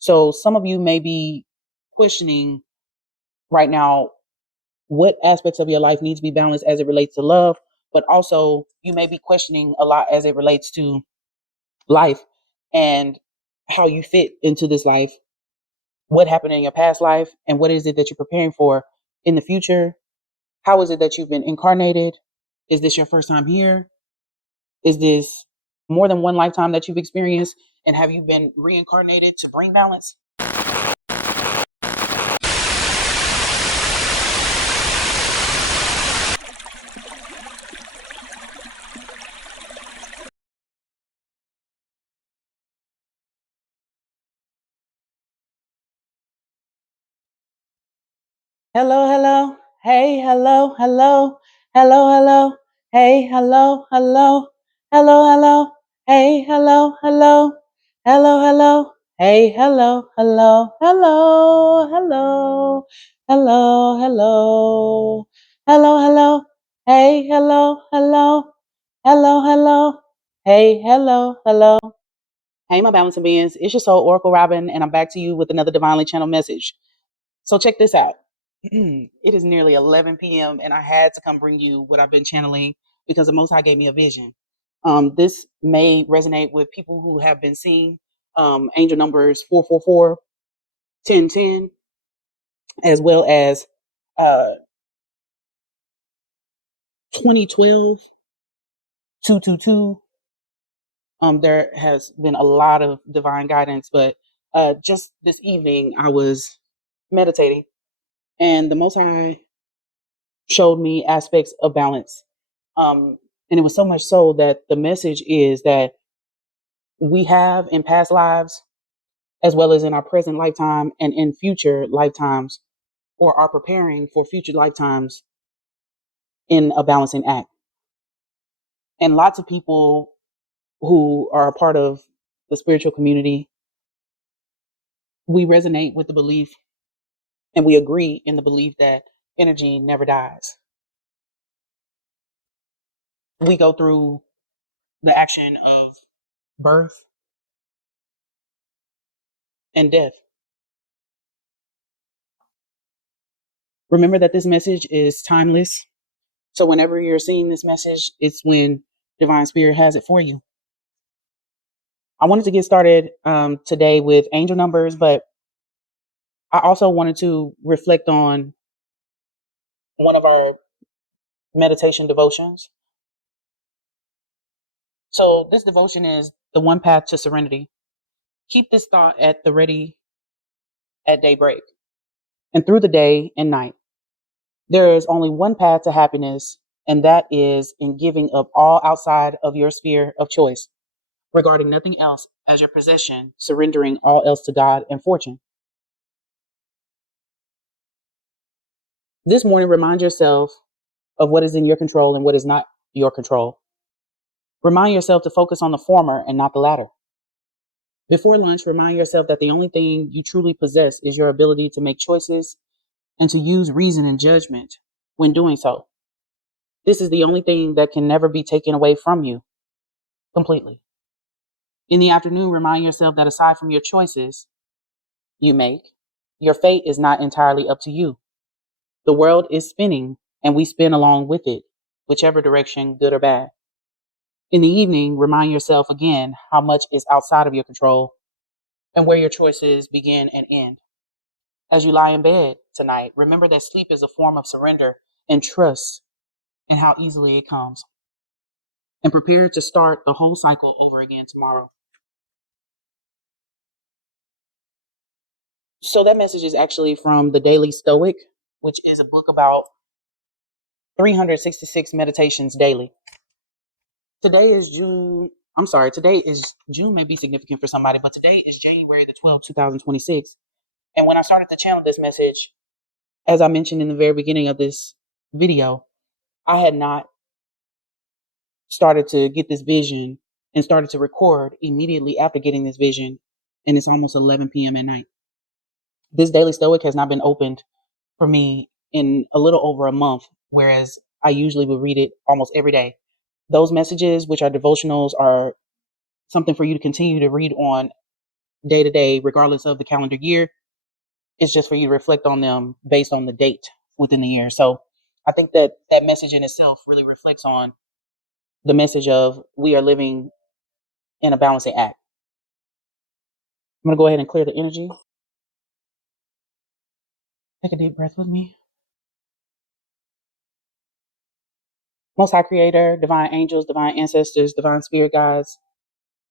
So some of you may be questioning right now what aspects of your life need to be balanced as it relates to love, but also you may be questioning a lot as it relates to life and how you fit into this life, what happened in your past life, and what is it that you're preparing for in the future. How is it that you've been incarnated? Is this your first time here? Is this more than one lifetime that you've experienced? And have you been reincarnated to bring balance? Hello, hello. Hey, hello, hello. Hello, hello. Hey, hello, hello. Hello, hello. Hey, hello, hello. Hello, hello. Hey, hello, hello. Hello, hello. Hello, hello. Hello, hello. Hey, hello, hello. Hello, hello. Hey, hello, hello. Hey, my balancing beings. It's your Soul Oracle Robyn, and I'm back to you with another divinely channeled message. So check this out. It is nearly 11 p.m. and I had to come bring you what I've been channeling because the Most High gave me a vision. This may resonate with people who have been seeing angel numbers 444, 1010, as well as uh, 2012, 222. There has been a lot of divine guidance, but just this evening I was meditating and the Most High showed me aspects of balance. And it was so much so that the message is that we have in past lives, as well as in our present lifetime and in future lifetimes, or are preparing for future lifetimes in a balancing act. And lots of people who are a part of the spiritual community, we resonate with the belief and we agree in the belief that energy never dies. We go through the action of birth and death. Remember that this message is timeless. So whenever you're seeing this message, it's when Divine Spirit has it for you. I wanted to get started today with angel numbers, but I also wanted to reflect on one of our meditation devotions. So this devotion is the one path to serenity. Keep this thought at the ready at daybreak and through the day and night. There is only one path to happiness, and that is in giving up all outside of your sphere of choice, regarding nothing else as your possession, surrendering all else to God and fortune. This morning, remind yourself of what is in your control and what is not your control. Remind yourself to focus on the former and not the latter. Before lunch, remind yourself that the only thing you truly possess is your ability to make choices and to use reason and judgment when doing so. This is the only thing that can never be taken away from you completely. In the afternoon, remind yourself that aside from your choices you make, your fate is not entirely up to you. The world is spinning and we spin along with it, whichever direction, good or bad. In the evening, remind yourself again how much is outside of your control and where your choices begin and end. As you lie in bed tonight, remember that sleep is a form of surrender and trust in how easily it comes. And prepare to start the whole cycle over again tomorrow. So that message is actually from the Daily Stoic, which is a book about 366 meditations daily. Today is June may be significant for somebody, but today is January the 12th, 2026. And when I started to channel this message, as I mentioned in the very beginning of this video, I had not started to get this vision and started to record immediately after getting this vision. And it's almost 11 p.m. at night. This Daily Stoic has not been opened for me in a little over a month, whereas I usually would read it almost every day. Those messages, which are devotionals, are something for you to continue to read on day to day, regardless of the calendar year. It's just for you to reflect on them based on the date within the year. So I think that that message in itself really reflects on the message of we are living in a balancing act. I'm going to go ahead and clear the energy. Take a deep breath with me. Most High Creator, divine angels, divine ancestors, divine spirit guides,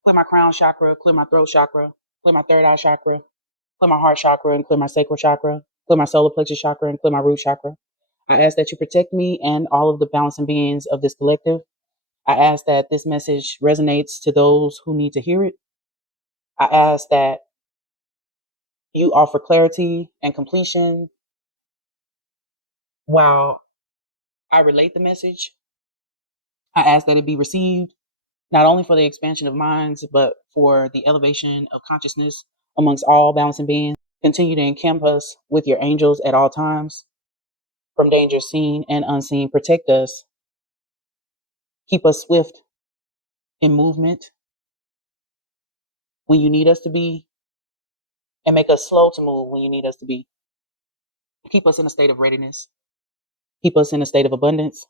clear my crown chakra, clear my throat chakra, clear my third eye chakra, clear my heart chakra, and clear my sacral chakra, clear my solar plexus chakra, and clear my root chakra. I ask that you protect me and all of the balancing beings of this collective. I ask that this message resonates to those who need to hear it. I ask that you offer clarity and completion while I relate the message. I ask that it be received not only for the expansion of minds, but for the elevation of consciousness amongst all balancing beings. Continue to encamp us with your angels at all times from danger seen and unseen. Protect us. Keep us swift in movement when you need us to be, and make us slow to move when you need us to be. Keep us in a state of readiness. Keep us in a state of abundance.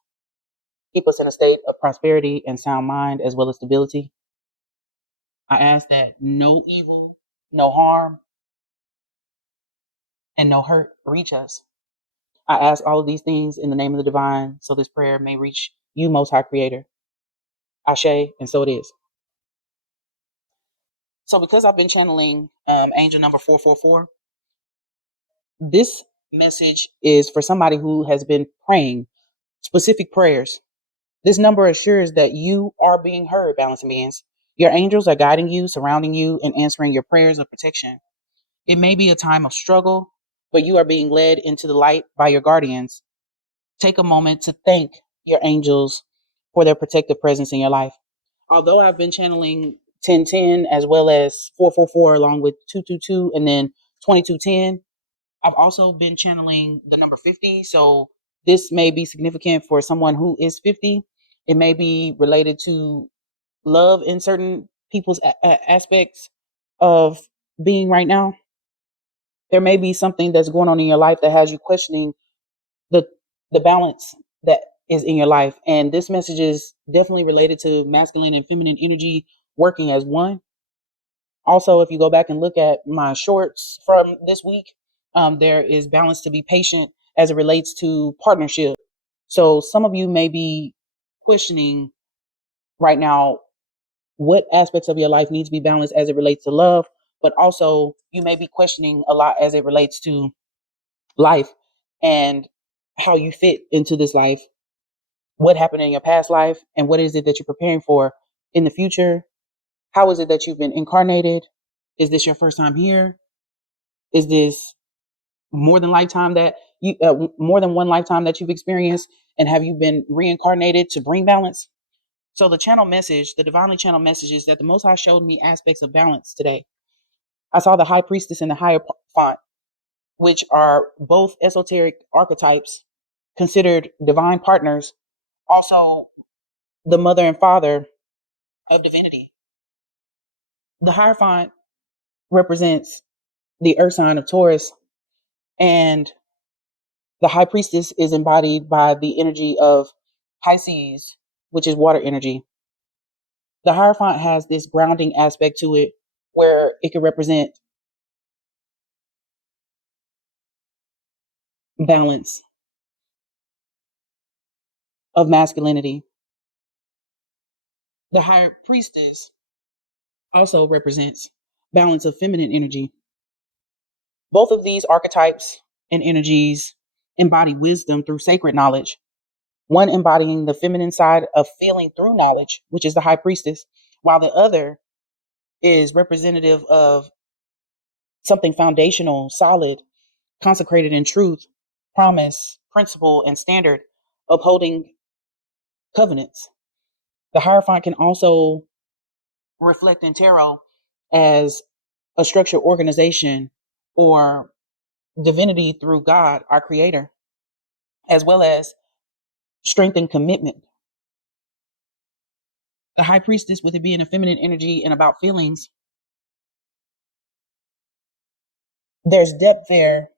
Keep us in a state of prosperity and sound mind as well as stability. I ask that no evil, no harm, and no hurt reach us. I ask all of these things in the name of the divine, so this prayer may reach you, Most High Creator. Ashe, and so it is. So because I've been channeling angel number 444, this message is for somebody who has been praying specific prayers. This number assures that you are being heard, balancing beings. Your angels are guiding you, surrounding you, and answering your prayers of protection. It may be a time of struggle, but you are being led into the light by your guardians. Take a moment to thank your angels for their protective presence in your life. Although I've been channeling 1010 as well as 444 along with 222 and then 2210, I've also been channeling the number 50. So this may be significant for someone who is 50. It may be related to love in certain people's aspects of being right now. There may be something that's going on in your life that has you questioning the the balance that is in your life. And this message is definitely related to masculine and feminine energy working as one. Also, if you go back and look at my shorts from this week, there is balance to be patient as it relates to partnership. So some of you may be questioning right now what aspects of your life need to be balanced as it relates to love, but also you may be questioning a lot as it relates to life and how you fit into this life, what happened in your past life, and what is it that you're preparing for in the future. How is it that you've been incarnated? Is this your first time here? Is this more than lifetime that you more than one lifetime that you've experienced, and have you been reincarnated to bring balance? So the channel message, the divinely channel message, is that the Most High showed me aspects of balance today. I saw the High Priestess and the Hierophant, which are both esoteric archetypes considered divine partners, also the mother and father of divinity. The Hierophant represents the earth sign of Taurus, and the High Priestess is embodied by the energy of Pisces, which is water energy. The Hierophant has this grounding aspect to it where it can represent balance of masculinity. The High Priestess also represents balance of feminine energy. Both of these archetypes and energies embody wisdom through sacred knowledge, one embodying the feminine side of feeling through knowledge, which is the High Priestess, while the other is representative of something foundational, solid, consecrated in truth, promise, principle, and standard, upholding covenants. The Hierophant can also reflect in tarot as a structured organization or divinity through God, our creator, as well as strength and commitment. The High Priestess, with it being a feminine energy and about feelings, there's depth there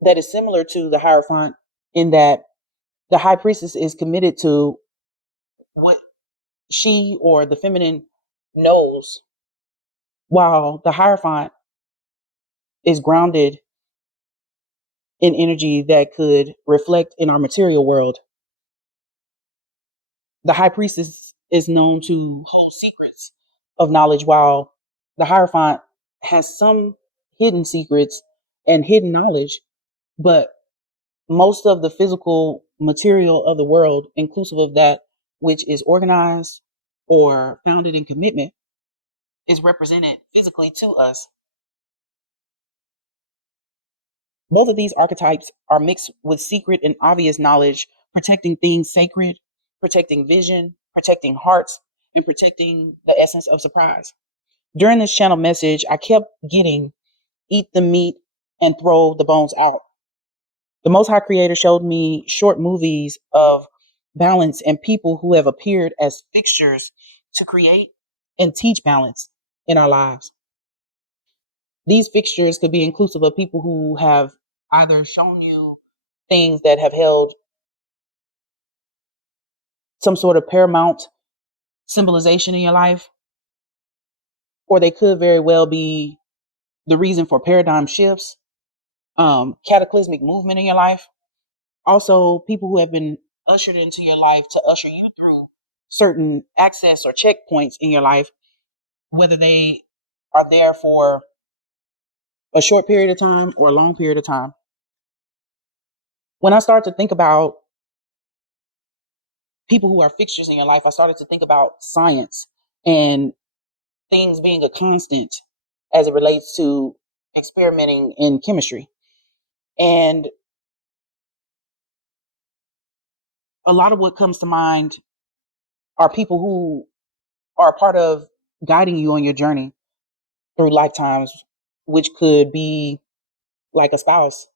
that is similar to the Hierophant in that the High Priestess is committed to what she or the feminine knows, while the Hierophant is grounded in energy that could reflect in our material world. The High Priestess is known to hold secrets of knowledge, while the Hierophant has some hidden secrets and hidden knowledge, but most of the physical material of the world, inclusive of that which is organized or founded in commitment, is represented physically to us. Both of these archetypes are mixed with secret and obvious knowledge, protecting things sacred, protecting vision, protecting hearts, and protecting the essence of surprise. During this channel message, I kept getting eat the meat and throw the bones out. The Most High Creator showed me short movies of balance and people who have appeared as fixtures to create and teach balance in our lives. These fixtures could be inclusive of people who have either shown you things that have held some sort of paramount symbolization in your life, or they could very well be the reason for paradigm shifts, cataclysmic movement in your life. Also, people who have been ushered into your life to usher you through certain access or checkpoints in your life, whether they are there for a short period of time or a long period of time. When I start to think about people who are fixtures in your life, I started to think about science and things being a constant as it relates to experimenting in chemistry. And a lot of what comes to mind are people who are a part of guiding you on your journey through lifetimes, which could be like a spouse,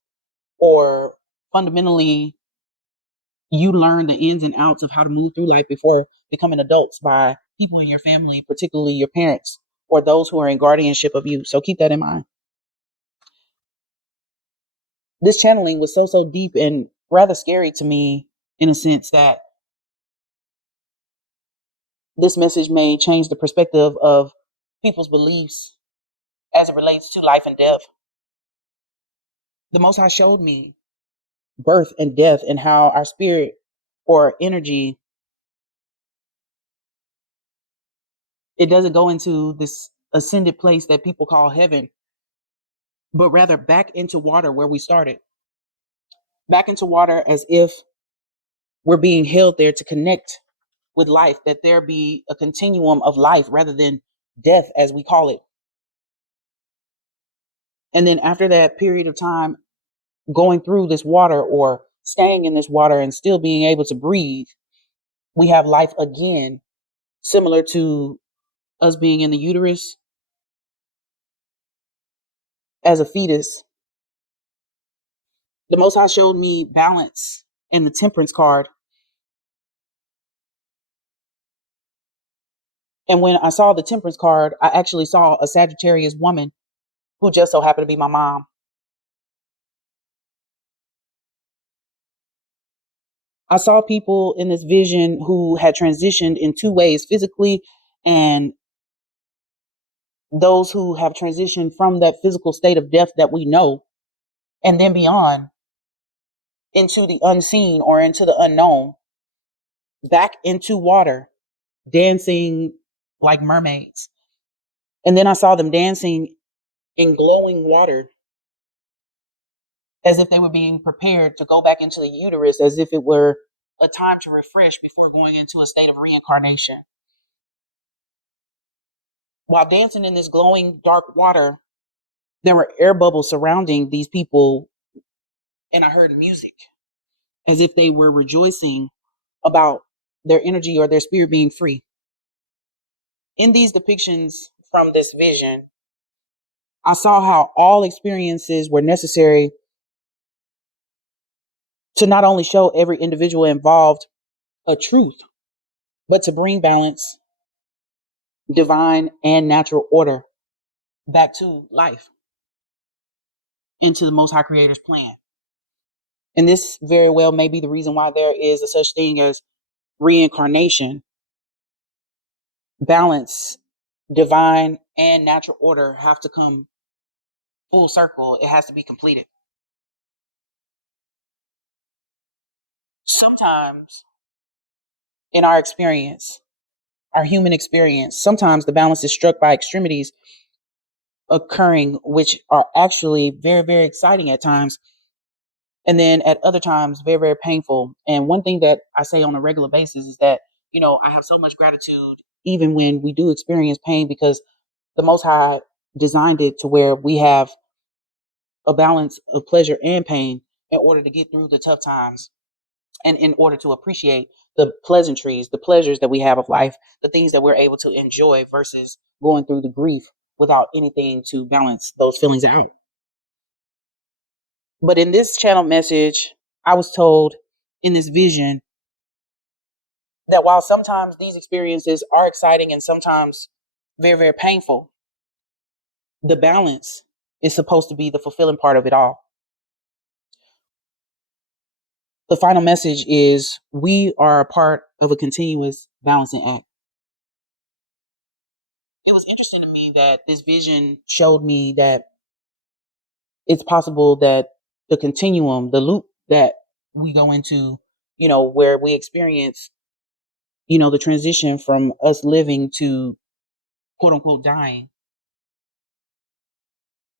or fundamentally you learn the ins and outs of how to move through life before becoming adults by people in your family, particularly your parents or those who are in guardianship of you. So keep that in mind. This channeling was so deep and rather scary to me, in a sense that this message may change the perspective of people's beliefs as it relates to life and death. The Most High showed me birth and death and how our spirit or energy, it doesn't go into this ascended place that people call heaven, but rather back into water where we started. Back into water as if we're being held there to connect with life, that there be a continuum of life rather than death as we call it. And then after that period of time, going through this water or staying in this water and still being able to breathe, we have life again, similar to us being in the uterus as a fetus. The Most High showed me balance in the Temperance card. And when I saw the Temperance card, I actually saw a Sagittarius woman who just so happened to be my mom. I saw people in this vision who had transitioned in two ways, physically, and those who have transitioned from that physical state of death that we know, and then beyond into the unseen or into the unknown, back into water, dancing like mermaids. And then I saw them dancing in glowing water as if they were being prepared to go back into the uterus, as if it were a time to refresh before going into a state of reincarnation. While dancing in this glowing dark water, there were air bubbles surrounding these people, and I heard music as if they were rejoicing about their energy or their spirit being free. In these depictions from this vision, I saw how all experiences were necessary to not only show every individual involved a truth, but to bring balance, divine and natural order back to life. into the Most High Creator's plan. And this very well may be the reason why there is a such thing as reincarnation. Balance, divine and natural order have to come full circle. It has to be completed. Sometimes in our experience, our human experience, sometimes the balance is struck by extremities occurring, which are actually very, very exciting at times. And then at other times, very, very painful. And one thing that I say on a regular basis is that, I have so much gratitude, even when we do experience pain, because the Most High designed it to where we have a balance of pleasure and pain in order to get through the tough times and in order to appreciate the pleasantries, the pleasures that we have of life, the things that we're able to enjoy versus going through the grief without anything to balance those feelings out. But in this channel message, I was told in this vision that while sometimes these experiences are exciting and sometimes very, very painful, the balance is supposed to be the fulfilling part of it all. The final message is we are a part of a continuous balancing act. It was interesting to me that this vision showed me that it's possible that the continuum, the loop that we go into, where we experience, the transition from us living to quote unquote dying,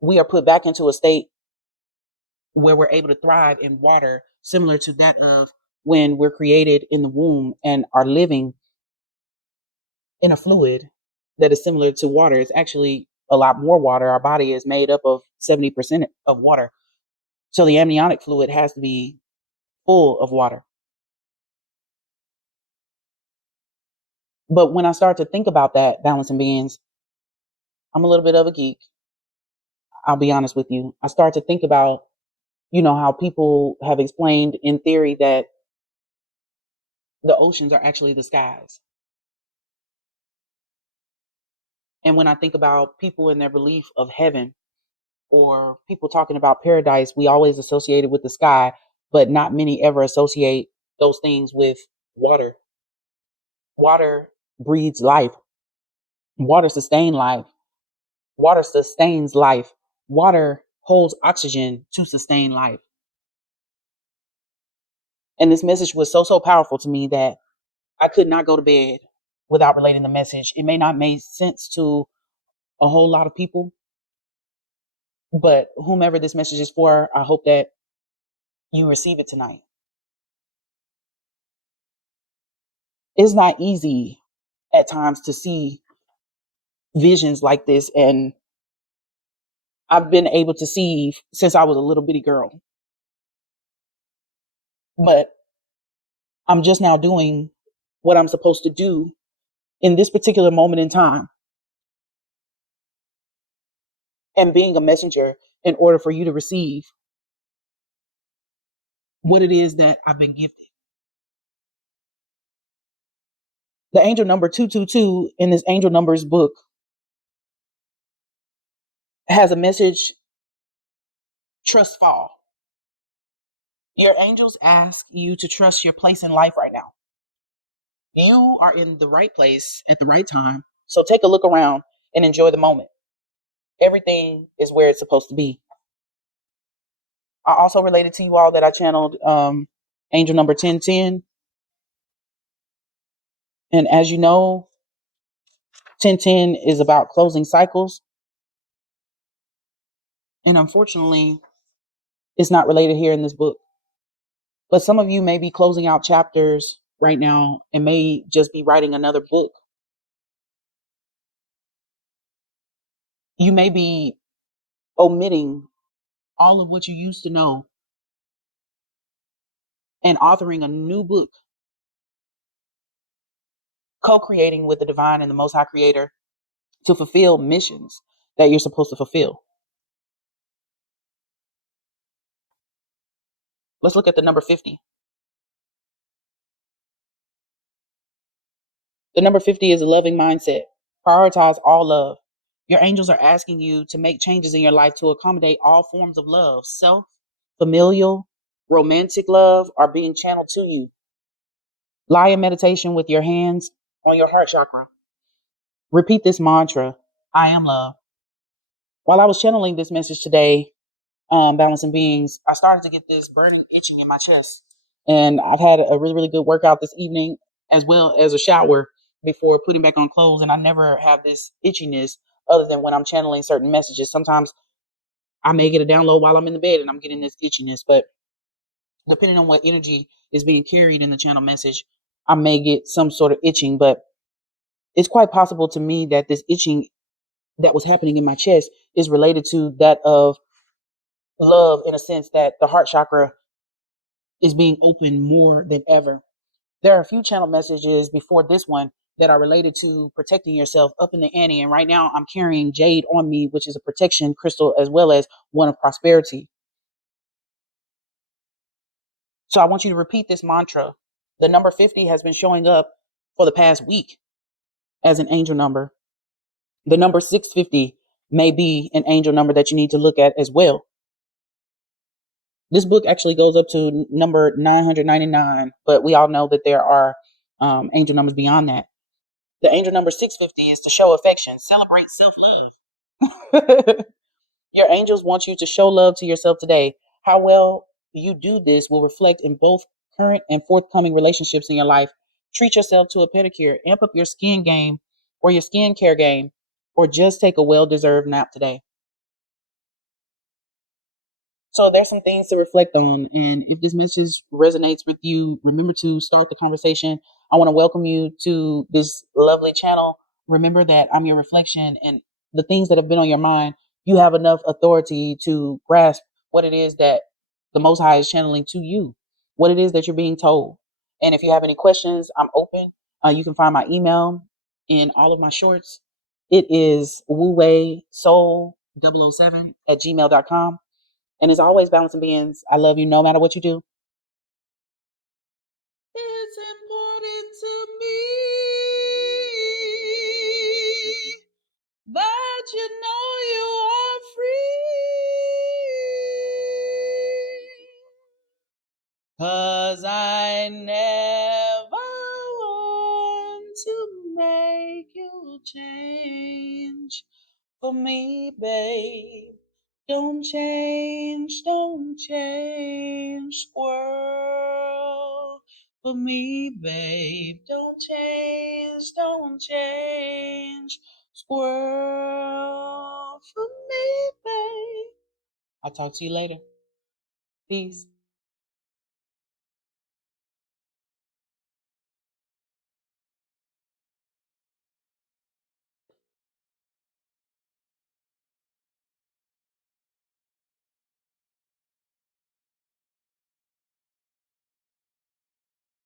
we are put back into a state where we're able to thrive in water, similar to that of when we're created in the womb and are living in a fluid that is similar to water. It's actually a lot more water. Our body is made up of 70% of water. So the amniotic fluid has to be full of water. But when I start to think about that, balancing beings, I'm a little bit of a geek. I'll be honest with you. I start to think about, how people have explained in theory that the oceans are actually the skies. And when I think about people in their belief of heaven or people talking about paradise, we always associate it with the sky, but not many ever associate those things with water. Water breeds life. Water sustains life. Water sustains life. Water holds oxygen to sustain life. And this message was so, so powerful to me that I could not go to bed without relating the message. It may not make sense to a whole lot of people, but whomever this message is for, I hope that you receive it tonight. It's not easy at times to see visions like this, and I've been able to see since I was a little bitty girl. But I'm just now doing what I'm supposed to do in this particular moment in time and being a messenger in order for you to receive what it is that I've been gifted. The angel number 222 in this angel numbers book has a message: trust fall. Your angels ask you to trust your place in life right now. You are in the right place at the right time. So take a look around and enjoy the moment. Everything is where it's supposed to be. I also related to you all that I channeled angel number 1010. And as you know, 1010 is about closing cycles. And unfortunately, it's not related here in this book. But some of you may be closing out chapters right now and may just be writing another book. You may be omitting all of what you used to know and authoring a new book, co-creating with the divine and the Most High Creator to fulfill missions that you're supposed to fulfill. Let's look at the number 50. The number 50 is a loving mindset. Prioritize all love. Your angels are asking you to make changes in your life to accommodate all forms of love. Self, familial, romantic love are being channeled to you. Lie in meditation with your hands on your heart chakra. Repeat this mantra: I am love. While I was channeling this message today, balancing beings, I started to get this burning itching in my chest. And I've had a really, really good workout this evening, as well as a shower before putting back on clothes. And I never have this itchiness other than when I'm channeling certain messages. Sometimes I may get a download while I'm in the bed and I'm getting this itchiness, but depending on what energy is being carried in the channel message, I may get some sort of itching. But it's quite possible to me that this itching that was happening in my chest is related to that of love, in a sense that the heart chakra is being opened more than ever. There are a few channel messages before this one that are related to protecting yourself up in the ante. And right now I'm carrying jade on me, which is a protection crystal as well as one of prosperity. So I want you to repeat this mantra. The number 50 has been showing up for the past week as an angel number. The number 650 may be an angel number that you need to look at as well. This book actually goes up to number 999, but we all know that there are angel numbers beyond that. The angel number 650 is to show affection, celebrate self-love. Your angels want you to show love to yourself today. How well you do this will reflect in both current and forthcoming relationships in your life. Treat yourself to a pedicure, amp up your skin game or your skincare game, or just take a well-deserved nap today. So there's some things to reflect on. And if this message resonates with you, remember to start the conversation. I want to welcome you to this lovely channel. Remember that I'm your reflection, and the things that have been on your mind, you have enough authority to grasp what it is that the Most High is channeling to you, what it is that you're being told. And if you have any questions, I'm open. You can find my email in all of my shorts. It is wuweisoul007 @gmail.com. And as always, balancing beings, I love you no matter what you do. It's important to me that you know you are free. 'Cause I never want to make you change for me, babe. Don't change, squirrel. For me, babe, don't change, squirrel. For me, babe. I'll talk to you later. Peace.